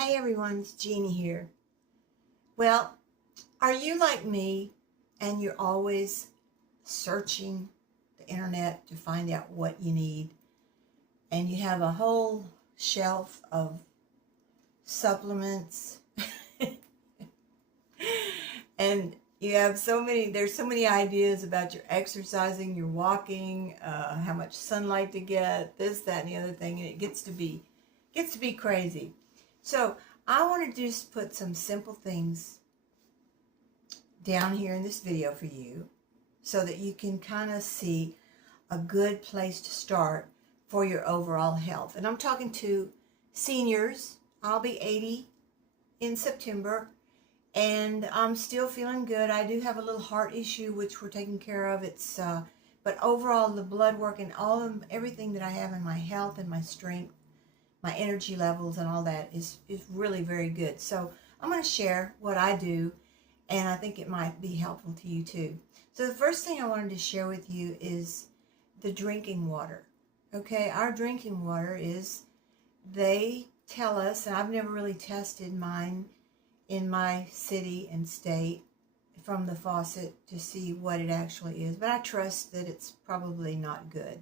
Hey everyone, it's Jeannie here. Well, are you like me and you're always searching the internet to find out what you need? And you have a whole shelf of supplements and you have there's so many ideas about your exercising, your walking, how much sunlight to get, this, that, and the other thing, and it gets to be crazy. So I want to just put some simple things down here in this video for you so that you can kind of see a good place to start for your overall health. And I'm talking to seniors. I'll be 80 in September and I'm still feeling good. I do have a little heart issue which we're taking care of. But overall the blood work and everything that I have in my health and my strength, my energy levels and all that is really very good. So I'm going to share what I do, and I think it might be helpful to you too. So the first thing I wanted to share with you is the drinking water. Okay, our drinking water they tell us, and I've never really tested mine in my city and state from the faucet to see what it actually is, but I trust that it's probably not good.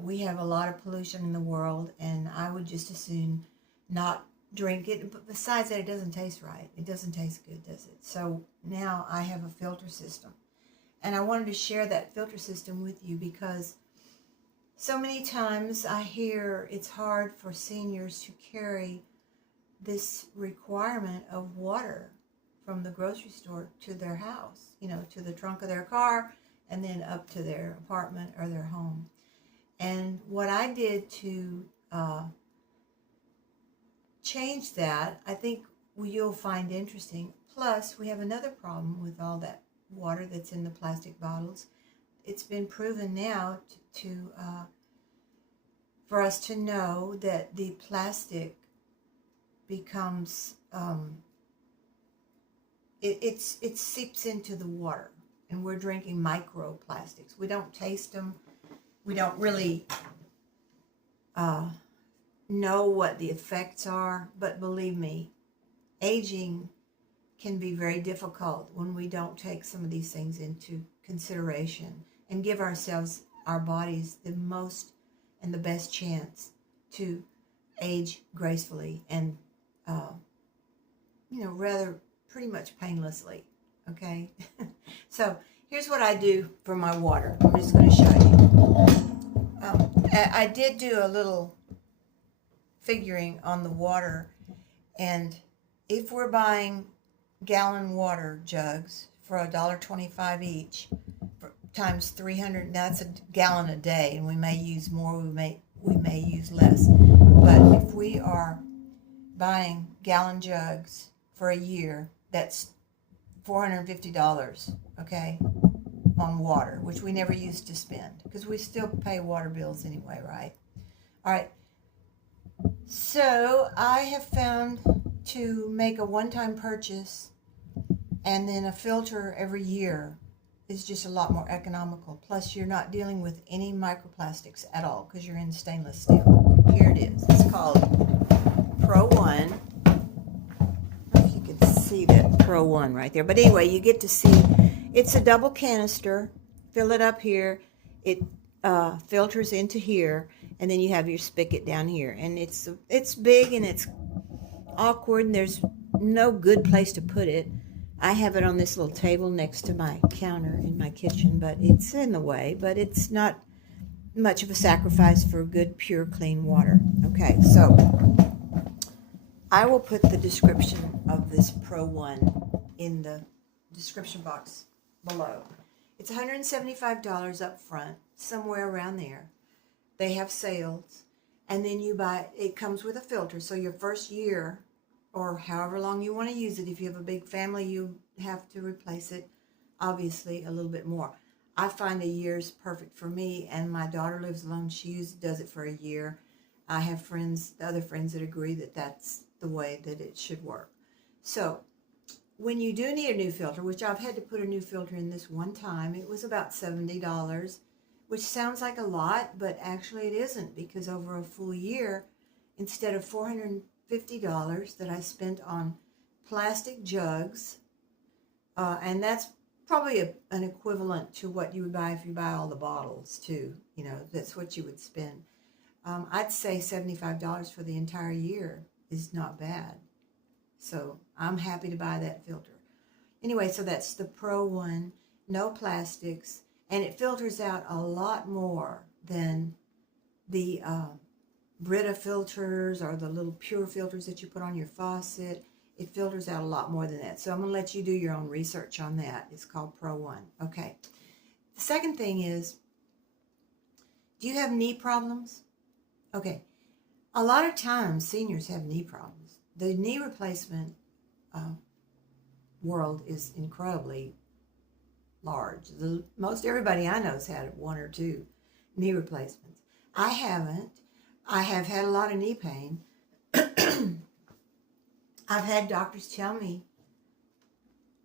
We have a lot of pollution in the world, and I would just as soon not drink it. But besides that, it doesn't taste right. It doesn't taste good, does it? So now I have a filter system. And I wanted to share that filter system with you because so many times I hear it's hard for seniors to carry this requirement of water from the grocery store to their house, to the trunk of their car and then up to their apartment or their home. And what I did to change that, I think you'll find interesting. Plus, we have another problem with all that water that's in the plastic bottles. It's been proven now for us to know that the plastic becomes it seeps into the water, and we're drinking microplastics. We don't taste them. We don't really know what the effects are, but believe me, aging can be very difficult when we don't take some of these things into consideration and give our bodies the most and the best chance to age gracefully and rather pretty much painlessly. Okay. So here's what I do for my water. I'm just going to show you. I did do a little figuring on the water, and if we're buying gallon water jugs for $1.25 each times 300, that's a gallon a day, and we may use more, we may use less. But if we are buying gallon jugs for a year, that's $450, okay, on water, which we never used to spend because we still pay water bills anyway, right? All right. So I have found to make a one-time purchase and then a filter every year is just a lot more economical. Plus, you're not dealing with any microplastics at all because you're in stainless steel. Here it is. It's called Pro One. I don't know if you can see that Pro One right there. But anyway, you get to see it's a double canister. Fill it up here. It filters into here, and then you have your spigot down here. And it's big and it's awkward, and there's no good place to put it. I have it on this little table next to my counter in my kitchen, but it's in the way, but it's not much of a sacrifice for good, pure, clean water. Okay, so I will put the description of this Pro One in the description box below. It's $175 up front, somewhere around there. They have sales, and then it comes with a filter, so your first year or however long you want to use it. If you have a big family, you have to replace it, obviously, a little bit more. I find a year's perfect for me, and my daughter lives alone. She does it for a year. I have other friends that agree that that's the way that it should work. So when you do need a new filter, which I've had to put a new filter in this one time, it was about $70, which sounds like a lot, but actually it isn't, because over a full year, instead of $450 $50 that I spent on plastic jugs, and that's probably an equivalent to what you would buy if you buy all the bottles too. You know, that's what you would spend. I'd say $75 for the entire year is not bad. So I'm happy to buy that filter. Anyway, so that's the Pro one, no plastics, and it filters out a lot more than the Brita filters or the little pure filters that you put on your faucet. It filters out a lot more than that. So I'm going to let you do your own research on that. It's called Pro One. Okay. The second thing is, do you have knee problems? Okay. A lot of times seniors have knee problems. The knee replacement world is incredibly large. Most everybody I know has had one or two knee replacements. I haven't. I have had a lot of knee pain. I've had doctors tell me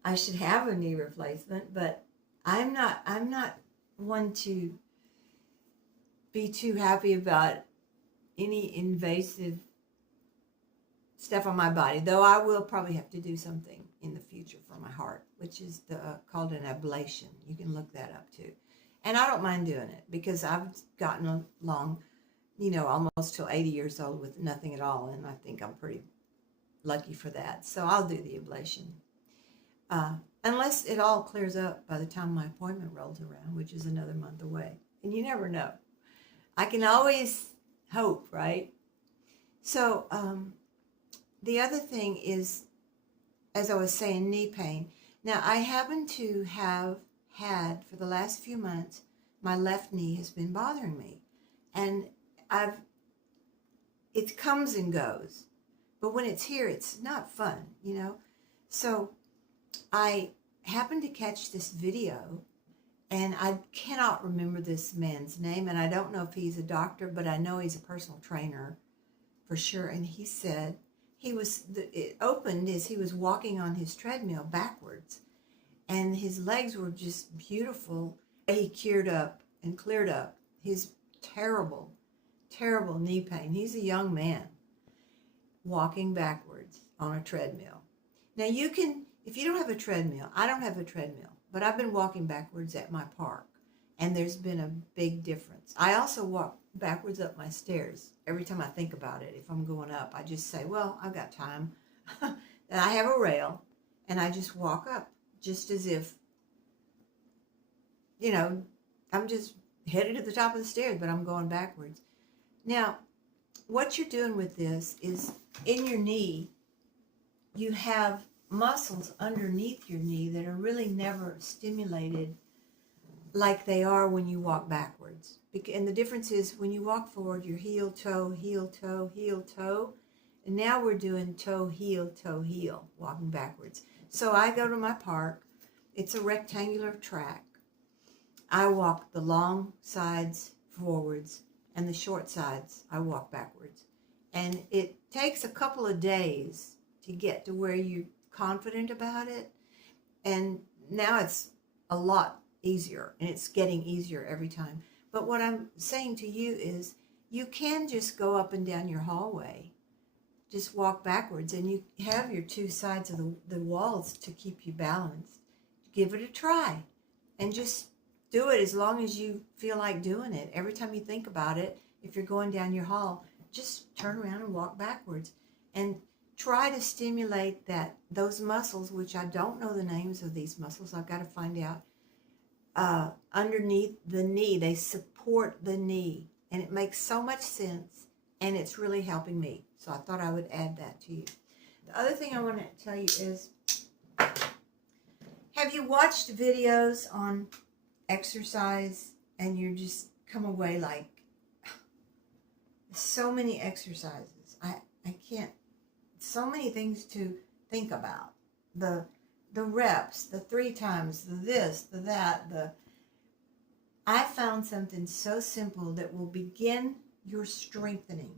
I should have a knee replacement, but I'm not one to be too happy about any invasive stuff on my body, though I will probably have to do something in the future for my heart, which is called an ablation. You can look that up too. And I don't mind doing it because I've gotten along, you know, almost till 80 years old with nothing at all, and I think I'm pretty lucky for that. So I'll do the ablation. Unless it all clears up by the time my appointment rolls around, which is another month away. And you never know. I can always hope, right? So the other thing is, as I was saying, knee pain. Now, I happen to have had, for the last few months, my left knee has been bothering me. And it comes and goes. But when it's here, it's not fun, you know? So I happened to catch this video, and I cannot remember this man's name, and I don't know if he's a doctor, but I know he's a personal trainer for sure. And he said it opened as he was walking on his treadmill backwards, and his legs were just beautiful. He cleared up his terrible, terrible knee pain. He's a young man walking backwards on a treadmill. Now you can, if you don't have a treadmill, I don't have a treadmill, but I've been walking backwards at my park, and there's been a big difference. I also walk backwards up my stairs. Every time I think about it, if I'm going up, I just say, well, I've got time. And I have a rail, and I just walk up, just as if, you know, I'm just headed to the top of the stairs, but I'm going backwards. Now, what you're doing with this is, in your knee, you have muscles underneath your knee that are really never stimulated like they are when you walk backwards. And the difference is, when you walk forward, you're heel, toe, heel, toe, heel, toe. And now we're doing toe, heel, walking backwards. So I go to my park. It's a rectangular track. I walk the long sides forwards, and the short sides I walk backwards. And it takes a couple of days to get to where you're confident about it. And now it's a lot easier, and it's getting easier every time. But what I'm saying to you is, you can just go up and down your hallway, just walk backwards, and you have your two sides of the walls to keep you balanced. Give it a try, and just do it as long as you feel like doing it. Every time you think about it, if you're going down your hall, just turn around and walk backwards, and try to stimulate those muscles, which I don't know the names of these muscles. I've got to find out. Underneath the knee, they support the knee, and it makes so much sense, and it's really helping me. So I thought I would add that to you. The other thing I want to tell you is, have you watched videos on exercise and you just come away like, so many exercises, I can't, so many things to think about, the reps, the 3 times, the this, the that, I found something so simple that will begin your strengthening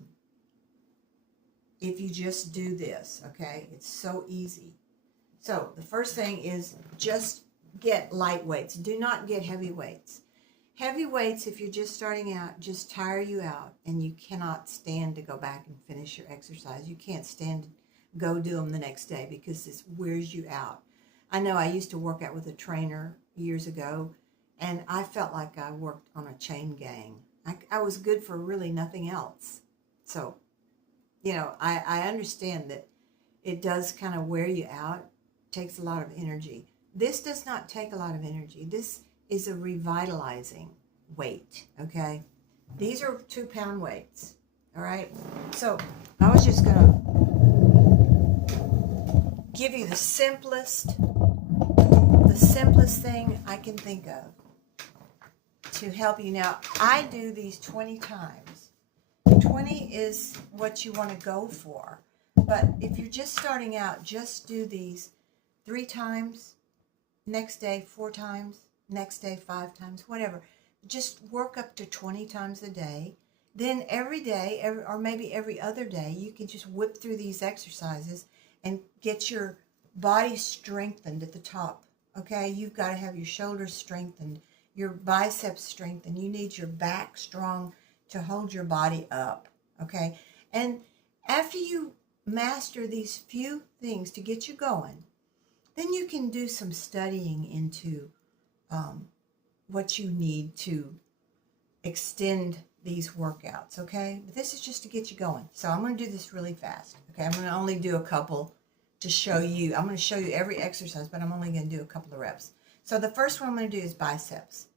if you just do this, okay? It's so easy. So the first thing is, just get light weights. Do not get heavy weights. Heavy weights, if you're just starting out, just tire you out, and you cannot stand to go back and finish your exercise. You can't stand to go do them the next day because this wears you out. I know I used to work out with a trainer years ago, and I felt like I worked on a chain gang. I was good for really nothing else. So, you know, I understand that it does kind of wear you out, takes a lot of energy. This does not take a lot of energy. This is a revitalizing weight, okay? These are 2-pound weights, all right? So I was just gonna give you the simplest thing I can think of to help you. Now, I do these 20 times. 20 is what you want to go for. But if you're just starting out, just do these 3 times, next day 4 times, next day 5 times, whatever. Just work up to 20 times a day. Then every day, or maybe every other day, you can just whip through these exercises and get your body strengthened at the top. Okay, you've got to have your shoulders strengthened, your biceps strengthened. You need your back strong to hold your body up. Okay, and after you master these few things to get you going, then you can do some studying into what you need to extend these workouts, okay? But this is just to get you going. So I'm going to do this really fast, okay? I'm going to only do a couple to show you. I'm going to show you every exercise, but I'm only going to do a couple of reps. So the first one I'm going to do is biceps.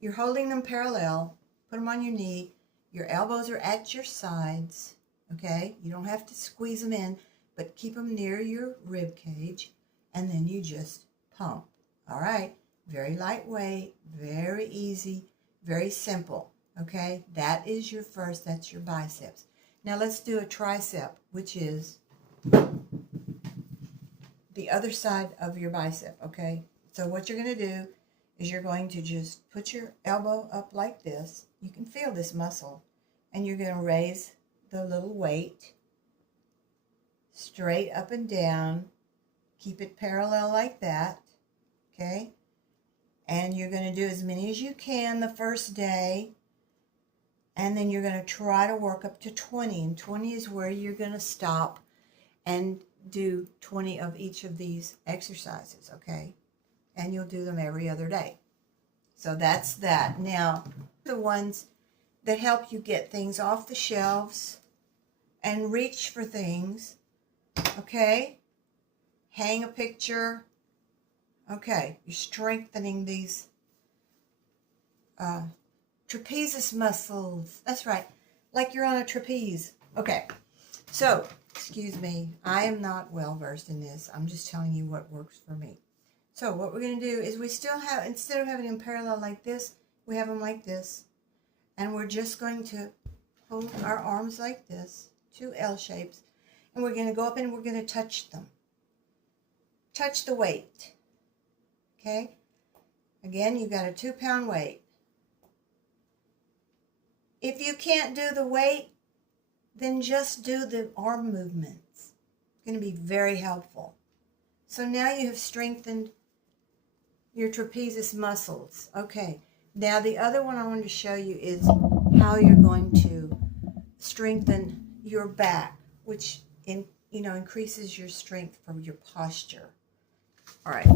You're holding them parallel. Put them on your knee. Your elbows are at your sides, okay? You don't have to squeeze them in, but keep them near your rib cage, and then you just pump, all right? Very lightweight, very easy, very simple, okay? That is your first, that's your biceps. Now let's do a tricep, which is the other side of your bicep, okay? So what you're going to do is you're going to just put your elbow up like this. You can feel this muscle. And you're going to raise the little weight straight up and down. Keep it parallel like that, okay? And you're going to do as many as you can the first day. And then you're going to try to work up to 20. And 20 is where you're going to stop and do 20 of each of these exercises, okay? And you'll do them every other day. So that's that. Now, the ones that help you get things off the shelves and reach for things, okay? Hang a picture. Okay, you're strengthening these trapezius muscles. That's right, like you're on a trapeze. Okay, so, excuse me, I am not well versed in this. I'm just telling you what works for me. So what we're going to do is we still have, instead of having them parallel like this, we have them like this. And we're just going to hold our arms like this, 2 L shapes. And we're going to go up and we're going to touch them. Touch the weight. Okay? Again, you've got a 2-pound weight. If you can't do the weight, then just do the arm movements. It's going to be very helpful. So now you have strengthened your trapezius muscles. Okay. Now the other one I wanted to show you is how you're going to strengthen your back, which increases your strength from your posture. All right,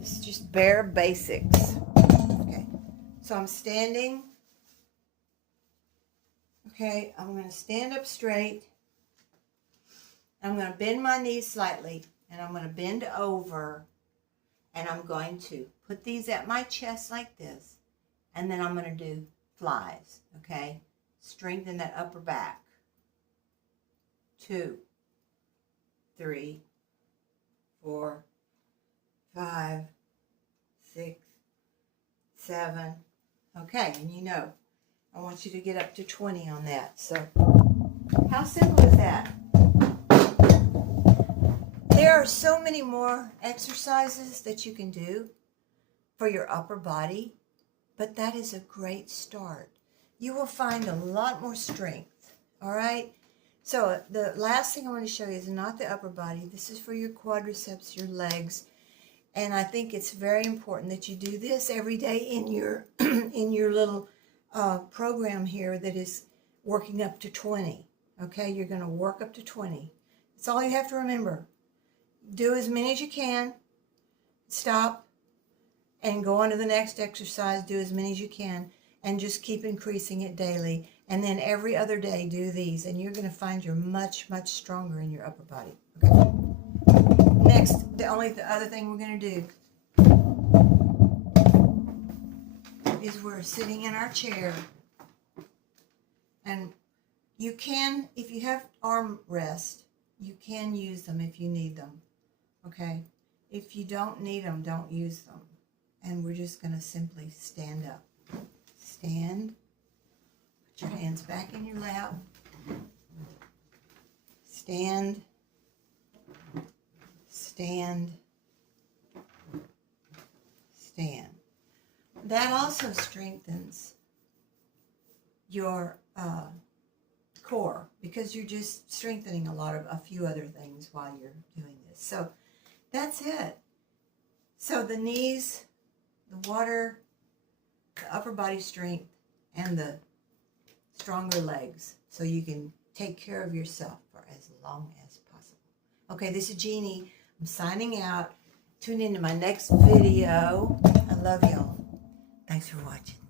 this is just bare basics. Okay, so I'm standing. Okay, I'm going to stand up straight. I'm going to bend my knees slightly, and I'm going to bend over, and I'm going to put these at my chest like this. And then I'm going to do flies, okay? Strengthen that upper back. 2, 3, 4, 5, 6, 7. Okay, and I want you to get up to 20 on that. So, how simple is that? There are so many more exercises that you can do for your upper body. But that is a great start. You will find a lot more strength, all right? So the last thing I want to show you is not the upper body. This is for your quadriceps, your legs. And I think it's very important that you do this every day in your in your little program here that is working up to 20. Okay, you're going to work up to 20. That's all you have to remember. Do as many as you can. Stop and go on to the next exercise. Do as many as you can and just keep increasing it daily. And then every other day do these, and you're going to find you're much, much stronger in your upper body. Okay. Next, the other thing we're going to do is we're sitting in our chair, and you can, if you have arm rest, you can use them if you need them, okay? If you don't need them, don't use them. And we're just going to simply stand up. Stand. Put your hands back in your lap. Stand. Stand. Stand. That also strengthens your core, because you're just strengthening a few other things while you're doing this. So that's it. So the knees, the water, the upper body strength, and the stronger legs, so you can take care of yourself for as long as possible. Okay, this is Jeannie. I'm signing out. Tune in to my next video. I love y'all. Thanks for watching.